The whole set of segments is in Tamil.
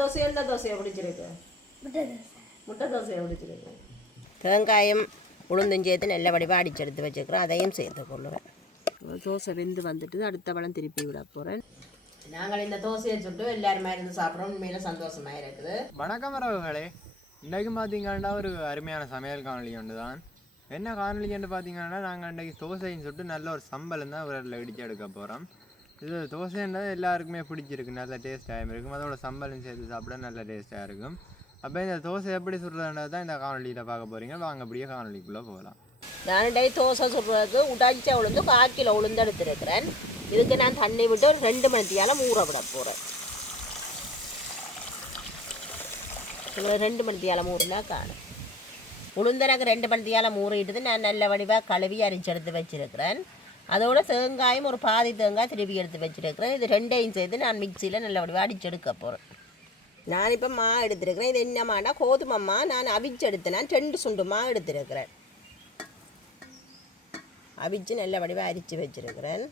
தோசை எந்த தோசையை பிடிச்சிருக்கு? முட்டை தோசையை பிடிச்சிருக்கு. தேங்காயம் உளுந்தும் சேர்த்து நல்ல வடிவாக அடிச்செடுத்து வச்சுக்கிறோம். அதையும் சேர்த்து கொள்ளுவேன். தோசை வெந்து வந்துட்டு அடுத்த பழம் திருப்பி விட போகிறேன். நாங்கள் இந்த தோசையை சுட்டு எல்லாருமே இருந்து சாப்பிட்றோம். உண்மையில சந்தோஷமாக இருக்குது. வணக்கம் வரவுகளே. இன்றைக்கு பார்த்தீங்கன்னா ஒரு அருமையான சமையல் காணொலி ஒன்று தான். என்ன காணொலின்னு பார்த்தீங்கன்னா நாங்கள் இன்றைக்கி தோசையும் சுட்டு நல்ல ஒரு சம்பளம் தான் ஒரு இடித்து எடுக்க போகிறோம். இது தோசைன்றது எல்லாருக்குமே பிடிச்சிருக்கு, நல்ல டேஸ்ட்டாக இருக்கும். அதோட சம்பளம் சேர்த்து சாப்பிட நல்ல டேஸ்ட்டாக இருக்கும். அப்போ இந்த தோசை எப்படி சுடுறதுன்றது தான் இந்த காணொலியில் பார்க்க போகிறீங்க. வாங்க அப்படியே காணொலிக்குள்ளே போகலாம். நான் தோசை சுடுறதுக்கு உடைச்ச உளுந்து 1/4 கிலோ உளுந்து எடுத்துருக்கிறேன். இதுக்கு நான் தண்ணி விட்டு ஒரு 2 மணித்தியால் ஊற விட போகிறேன். இதில் 2 மணித்தியால் ஊறினா காணும். உளுந்தனக்கு 2 மணித்தியால் ஊறிட்டு நான் நல்ல வடிவாக கழுவி அரிச்சு எடுத்து வச்சுருக்கிறேன். அதோட தேங்காயும் ஒரு பாதி தேங்காய் திருப்பி எடுத்து வச்சுருக்கிறேன். இது 2ஐயும் சேர்த்து நான் மிக்சியில் நல்ல வடிவாக அடிச்சு எடுக்க போகிறேன். நான் இப்போ மா எடுத்துருக்கிறேன். இது என்ன மானா கோதுமை மா. நான் அவிச்சு எடுத்தேன். 2 சுண்டு மா எடுத்துருக்கிறேன். அவிச்சு நல்ல வடிவாக அரிச்சு வச்சுருக்கிறேன்.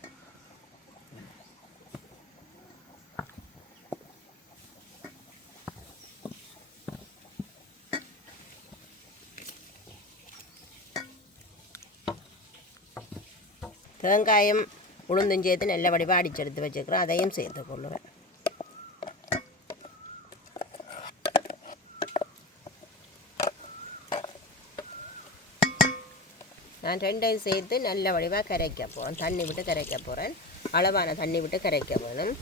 தேங்காயம் உளுந்தும் சேர்த்து நல்ல வடிவாக அடிச்செடுத்து வச்சுக்கிறோம். அதையும் சேர்த்து கொள்ளுவேன். நான் 2ஐயும் சேர்த்து நல்ல வடிவாக கரைக்க போகிறேன். தண்ணி விட்டு கரைக்க போகிறேன். அளவான தண்ணி விட்டு கரைக்க வேணும்.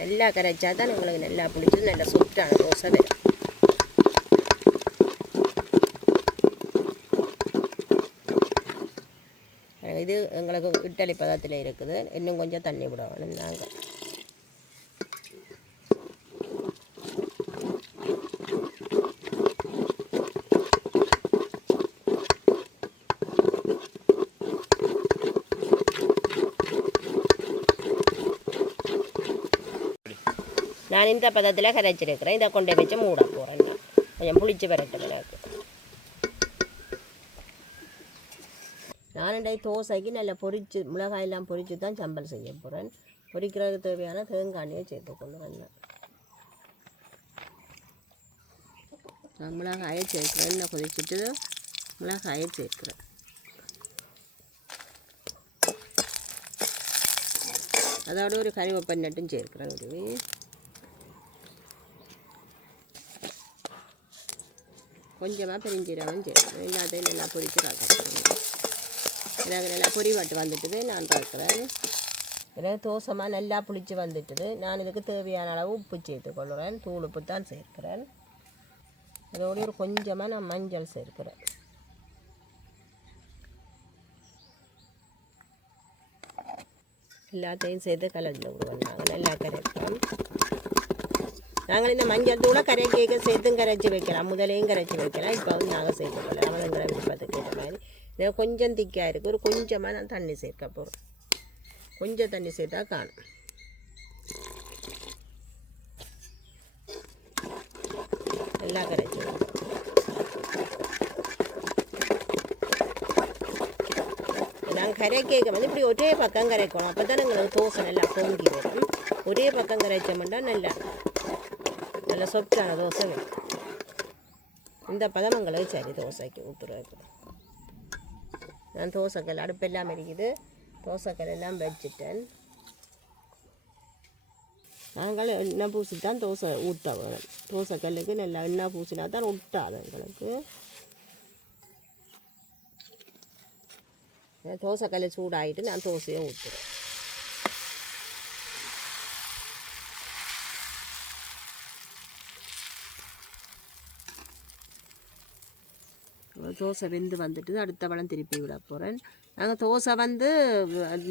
நல்லா கரைச்சா தான் உங்களுக்கு நல்லா பிடிச்சி நல்ல சுட்டான தோசை வரும். இது எங்களுக்கு இட்டலி பதத்தில் இருக்குது. இன்னும் கொஞ்சம் தண்ணி விட வேணும். நாங்கள் நான் இந்த பதத்தில் கரைச்சிருக்கிறேன். இதை கொண்டு வச்சு மூட போகிறேன். கொஞ்சம் புளிச்சு வரட்டும். எனக்கு நான் தோசைக்கு நல்லா பொரிச்சு மிளகாயெல்லாம் பொரித்து தான் சம்பல் செய்ய போகிறேன். பொரிக்கிறதுக்கு தேவையான தேங்காயை சேர்த்துக்கொள்ளுவேன். நான் மிளகாயை சேர்க்குறேன். நான் கொதிச்சுட்டு மிளகாயை சேர்க்குறேன். அதோட ஒரு கறிவேப்பிலை நட்டும் சேர்க்குறேன். கொஞ்சமாக பெருஞ்சீரகம் சேர்க்குறேன். எல்லாத்தையும் நல்லா பொரிச்சு காக்கிறேன். எனக்கு நல்லா பொரிவாட்டு வந்துட்டுது. நான் பார்க்குறேன். எனக்கு தோசைமாக நல்லா புளிச்சு வந்துட்டுது. நான் இதுக்கு தேவையான அளவு உப்பு சேர்த்து கொள்ளுறேன். தூள் உப்பு தான் சேர்க்குறேன். அதோடு ஒரு கொஞ்சமாக நான் மஞ்சள் சேர்க்குறேன். எல்லாத்தையும் சேர்த்து கலந்து விடுவோம். நாங்கள் நல்லா கரைப்போம். நாங்கள் இந்த மஞ்சள் தூளை கரைக்க சேர்த்தும் கரைச்சி வைக்கலாம். முதலையும் கரைச்சி வைக்கலாம். இப்போ வந்து நாங்கள் சேர்க்கல. அவனுங்கிற விருப்பத்துக்கு ஏற்ற மாதிரி இதை கொஞ்சம் திக்காக இருக்குது. ஒரு கொஞ்சமாக நான் தண்ணி சேர்க்க போகிறோம். கொஞ்சம் தண்ணி சேர்த்தா காணும். நல்லா கரைச்சி நாங்கள் கரைக்க வந்து இப்படி ஒரே பக்கம் கரைக்கணும். அப்போ தான் எங்களுக்கு தோசை நல்லா பொங்கி வரும். ஒரே பக்கம் கரைச்சோம்னா நல்லா நல்ல சொப்டான தோசை வேணும். இந்த பதமங்களுக்கு சரி தோசைக்கு ஊற்றுறதுக்கு. நான் தோசைக்கல் அடுப்பெல்லாம் இருக்குது. தோசைக்கல் எல்லாம் வச்சுட்டேன். நாங்கள் எண்ணெய் பூசி தான் தோசை ஊற்ற வேணும். தோசைக்கல்லுக்கு நல்லா எண்ணெய் பூசினா தான் ஒட்டாது எங்களுக்கு. தோசைக்கல் சூடாகிட்டு நான் தோசையை ஊற்றுறேன். தோசை வெந்து வந்துட்டு அடுத்த பழம் திருப்பி விட போகிறேன். நாங்கள் தோசை வந்து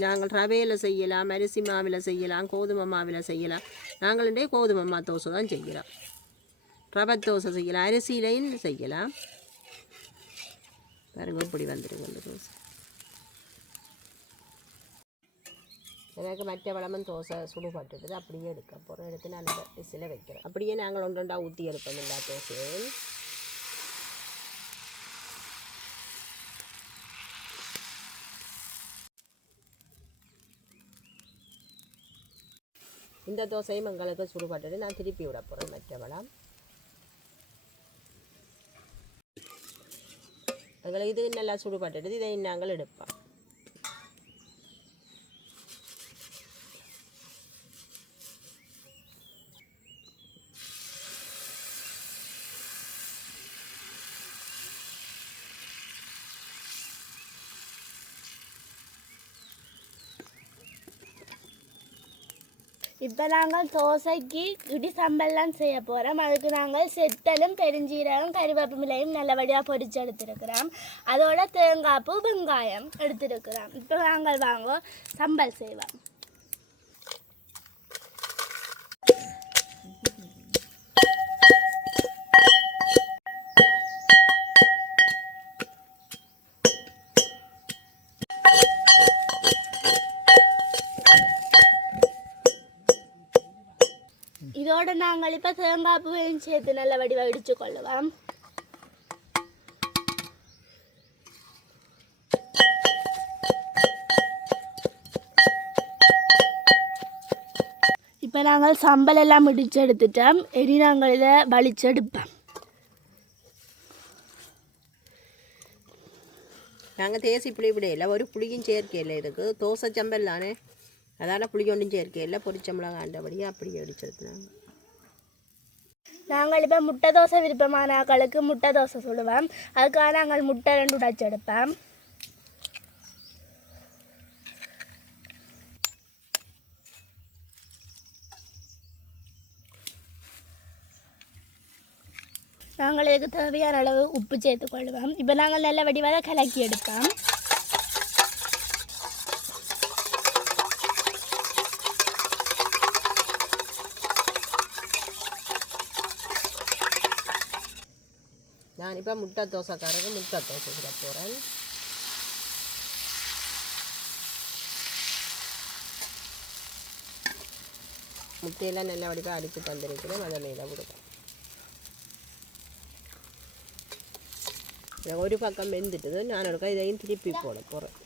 நாங்கள் ரவையில் செய்யலாம், அரிசி மாவில் செய்யலாம், கோதுமை மாவில் செய்யலாம். நாங்கள் கோதுமை மா தோசை தான் செய்யலாம். ரவை தோசை செய்யலாம், அரிசியிலையும் செய்யலாம். பாருங்க இப்படி வந்துடுங்க அந்த தோசை. எனக்கு மற்ற பழமும் தோசை சுடுபட்டுட்டு அப்படியே எடுக்க போகிறோம். எடுத்து நான் அந்த விசில வைக்கிறேன். அப்படியே நாங்கள் ஒன்றா ஊற்றி எடுப்போம் எல்லா தோசையும். இந்த தோசையும் எங்களுக்கு சுடுபட்டு நான் திருப்பி விட போகிறேன் மற்றவளம். எங்களுக்கு இது நல்லா சுடுபட்டு இதை நாங்கள் எடுப்போம். இப்போ நாங்கள் தோசைக்கு இடி சம்பல்லாம் செய்ய போகிறோம். அதுக்கு நாங்கள் செத்தலும் பெருஞ்சீரகம் கறிவேப்பிலையும் நல்லபடியாக பொரிச்சு எடுத்துருக்கிறோம். அதோட தேங்காய் பூ வெங்காயம் எடுத்துருக்கிறோம். இப்போ நாங்கள் வாங்க சம்பல் செய்வோம். இதோட நாங்கள் இப்போ தேங்காய் பூவையும் சேர்த்து நல்ல வடிவாக இடித்து கொள்ளுவோம். இப்போ நாங்கள் சம்பல் எல்லாம் இடித்து எடுத்துட்டோம். இனி நாங்கள் இதை வலிச்சு எடுப்போம். நாங்கள் தேசி புளி விடையில ஒரு புளியும் சேர்க்கையில் இதுக்கு தோசை சம்பல் தானே, அதால் புளி ஒன்றும் சேர்க்கையில் பொரிச்சம்பளம் ஆண்டபடியே அப்படியே அடிச்செடுத்துனாங்க. நாங்கள் இப்போ முட்டை தோசை விருப்பமான ஆக்களுக்கு முட்டை தோசை சுடுவோம். அதுக்காக நாங்கள் முட்டை 2 உடைச்சு எடுப்போம். நாங்கள் இதுக்கு தேவையான அளவு உப்பு சேர்த்துக்கொள்வோம். இப்போ நாங்கள் நல்ல வடிவாக கலக்கி எடுப்போம். நான் இப்போ முட்டை தோசைக்காரருக்கு முட்டை தோசை சுட போகிறேன். முட்டையெல்லாம் நல்ல வடிவாக அடித்து தந்திருக்கிறேன். அதை மேலே கொடுப்பேன். ஒரு பக்கம் வெந்துட்டுது. நான் ஒரு இதையும் திருப்பி போட போகிறேன்.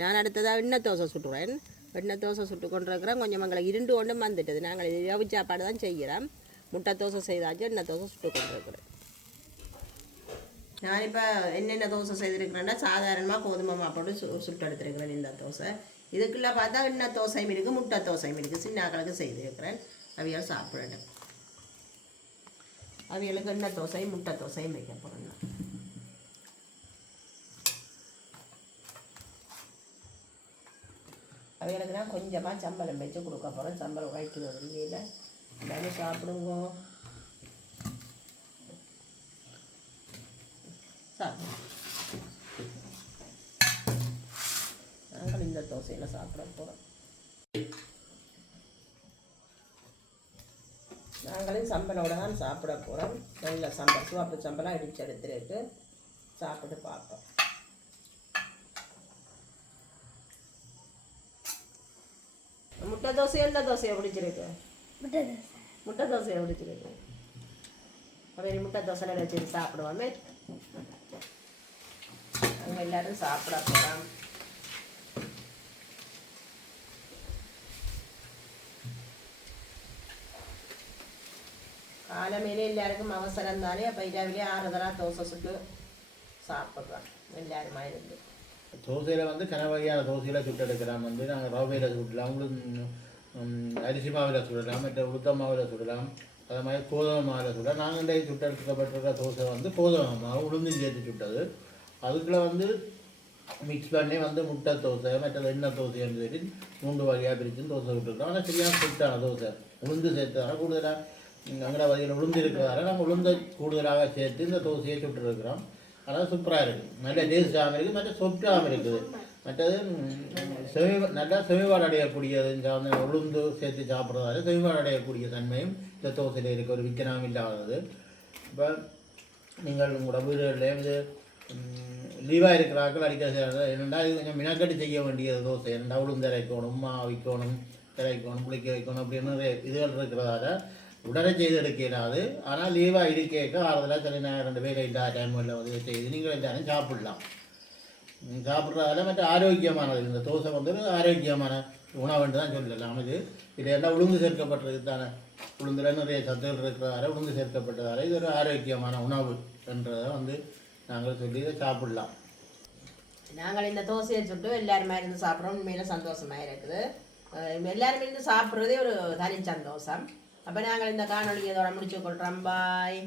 நான் அடுத்ததாக எண்ணெய் தோசை சுட்டுறேன். எண்ணெய் தோசை சுட்டு கொண்டிருக்கிறேன். கொஞ்சம் எங்களுக்கு 2 ஒன்றும் வந்துட்டுது. நாங்கள் இரவு சாப்பாடு தான் செய்கிறோம். முட்டை தோசை செய்தாச்சு எண்ணெய் தோசை சுட்டு கொண்டிருக்கிறேன். நான் இப்போ என்னென்ன தோசை செய்திருக்கிறேன்னா சாதாரணமாக கோதுமை மாப்போட்டு சுட்டு எடுத்துருக்கிறேன் இந்த தோசை. இதுக்குள்ளே பார்த்தா எண்ணெய் தோசையும் இருக்குது, முட்டை தோசையும் இருக்குது. சின்னாக்களுக்கு செய்திருக்கிறேன். அவியால் சாப்பிடணும். அவியலுக்கு எண்ணெய் தோசையும் முட்டை தோசையும் வைக்க போகிறேன். அவைகளுக்கு நான் கொஞ்சமாக சம்பளம் வச்சு கொடுக்க போகிறேன். சம்பளம் உழைக்கிறது இல்லையில எல்லாமே சாப்பிடுங்க. நாங்கள் இந்த தோசையில் சாப்பிட போகிறோம். நாங்களும் சம்பளோட தான் சாப்பிட போகிறோம். நல்ல சம்பளம் சிவப்பு சம்பளம் இடிச்சு எடுத்துட்டு சாப்பிட்டு பார்ப்போம். முட்டை தோசை எந்த தோசையை பிடிச்சிருக்கு? முட்டை தோசையை பிடிச்சிருக்கு. அப்படி முட்டை தோசையில் வச்சுட்டு சாப்பிடுவோமே. நாங்கள் எல்லாரும் சாப்பிட போகிறோம். காலமையிலே எல்லாருக்கும் அவசரம் தானே. அப்போ இரவிலே 6 தடவை தோசை சுட்டு சாப்பிட்றோம் எல்லாருமா இருந்து. தோசையில் வந்து கனவகையான தோசையில் சுட்டு எடுக்கலாம். வந்து நாங்கள் ரவையில் சுடலாம், அரிசி மாவில் சுடலாம், மற்ற உளுத்த மாவில் சுடலாம், அது மாதிரி கோதுமை மாவில் சுடலாம். நாங்கள் சுட்டு எடுக்கப்பட்டிருக்க தோசை வந்து கோதுமை மாவு உளுந்தும் சேர்த்து சுட்டது. அதுக்குள்ளே வந்து மிக்ஸ் பண்ணி வந்து முட்டை தோசை மற்ற எண்ணெய் தோசைன்னு சொல்லி 3 வகையாக பிரித்து தோசை விட்டுருக்கோம். ஆனால் சரியான சுட்டான தோசை உளுந்து சேர்த்ததால கூடுதலாக அங்கே வகையில் உளுந்து இருக்கிறதால நாங்கள் உளுந்தை கூடுதலாக சேர்த்து இந்த தோசையை சுட்டுருக்கிறோம். ஆனால் சூப்பராக இருக்குது. நல்ல டேஸ்டாகவும் இருக்குது, மற்ற சொட்டாகவும் இருக்குது. மற்றது நல்லா செமிவாடு அடையக்கூடியது. இந்த உளுந்து சேர்த்து சாப்பிட்றதால செமிவாடு அடையக்கூடிய தன்மையும் இந்த தோசையில் இருக்குது. ஒரு விக்கனம் இல்லாதது. இப்போ நீங்கள் உங்களோட வீடுகளில் இது லீவாக இருக்கிறார்கள் அடிக்க செய்கிறது என்னென்னா இது கொஞ்சம் மினக்கட்டு செய்ய வேண்டியது தோசை. என்னென்னா உளுந்து இறைக்கணும், மா வைக்கணும், இறைக்கணும், புளிக்க வைக்கணும் அப்படின்னு நிறைய இதுகள் இருக்கிறதால உடனே செய்து எடுக்க இயலாது. ஆனால் லீவாக இருக்கேக்க ஆறுதலாக சரி நான் 2 பேர் இல்லாத டைமில் வந்து செய்து நீங்கள் எல்லாரும் சாப்பிடலாம். சாப்பிட்றதால மற்ற ஆரோக்கியமானது. இந்த தோசை வந்து ஒரு ஆரோக்கியமான உணவுன்னு தான் சொல்லலாம். இது என்ன உளுந்து சேர்க்கப்பட்டிருக்கு தானே, உளுந்தில் நிறைய சத்துகள் இருக்கிறதால உளுந்து சேர்க்கப்பட்டதால இது ஒரு ஆரோக்கியமான உணவு என்றதை வந்து நாங்கள் சொல்லி இதை சாப்பிடலாம். நாங்கள் இந்த தோசையை சுட்டு எல்லாருமே இருந்து சாப்பிட்றோம். உண்மையில சந்தோஷமாக இருக்குது. எல்லாருமே இருந்து சாப்பிட்றதே ஒரு தனி சந்தோஷம். அப்போ நாங்கள் இந்த காணொலி இதோட முடிச்சு கொள்கிறோம். பாய்.